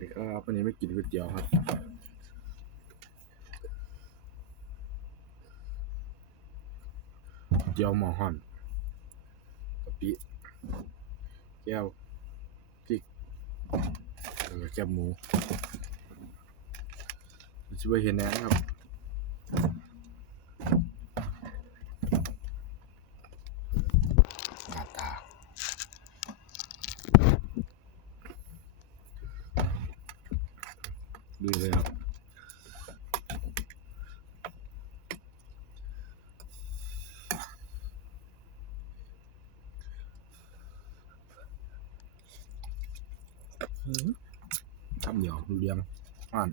ดีครับวันนี้ไม่กินก๋วยเตี๋ยวครับเตี๋ยวหมอห่อนกะปิแก้วพริกแล้วก็แก้วหมูช่วยเห็นแนะครับหน้าตา ดูเลยครับทำเหนียวดูเรียงอ่าน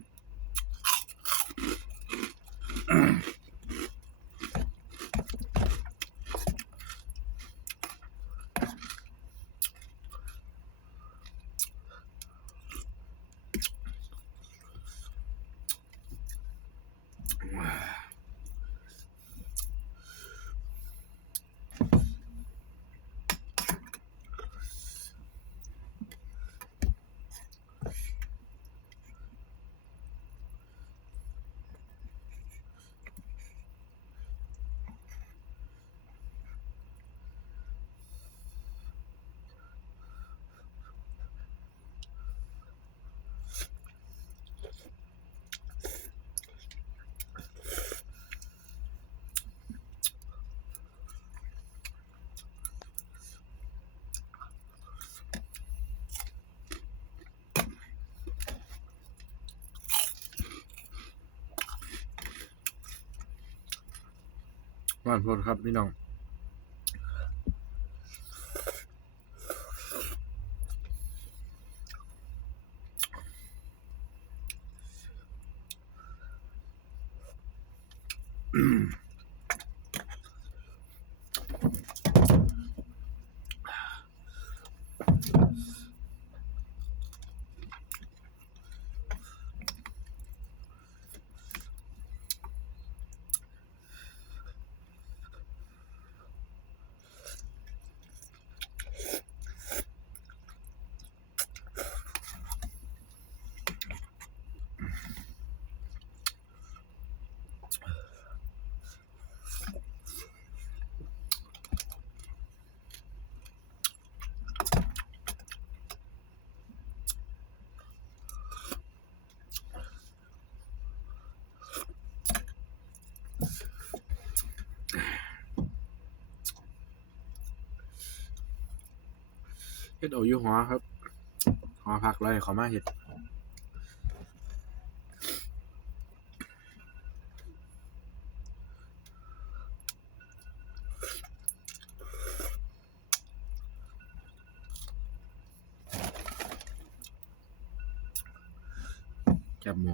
ว่านโทษครับพี่น้อง เฮ็ดเอาอยู่หอครับหอพักไรเขามาเฮ็ดแคบหมู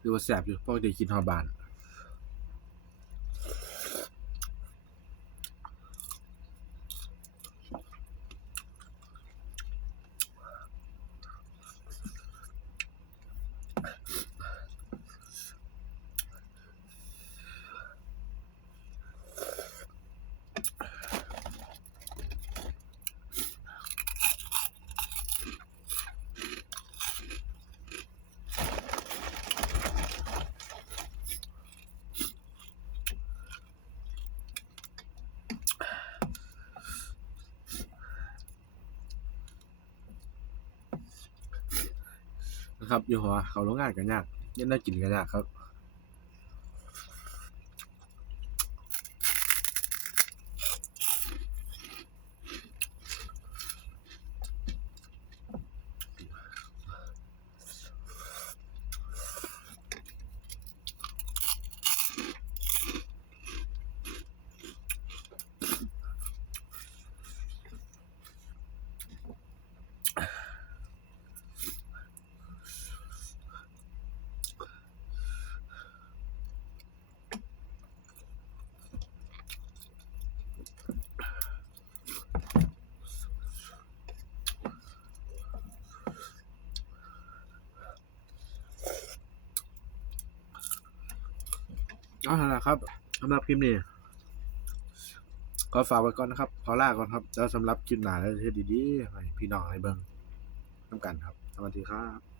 หรือว่าแสบอยู่ปกติกินหอบาน ครับอยู่หัวเขาโรงงานกันยากเนี่ยน่ากินกันยากครับ เอาละครับสำหรับคลิปนี้ก็ฝากไว้ก่อนนะครับขอลาก่อนครับ แล้วสำหรับคลิปหน้าแล้วเทดีๆให้พี่น้องให้เบิ่งน้ำกันครับ สวัสดีครับ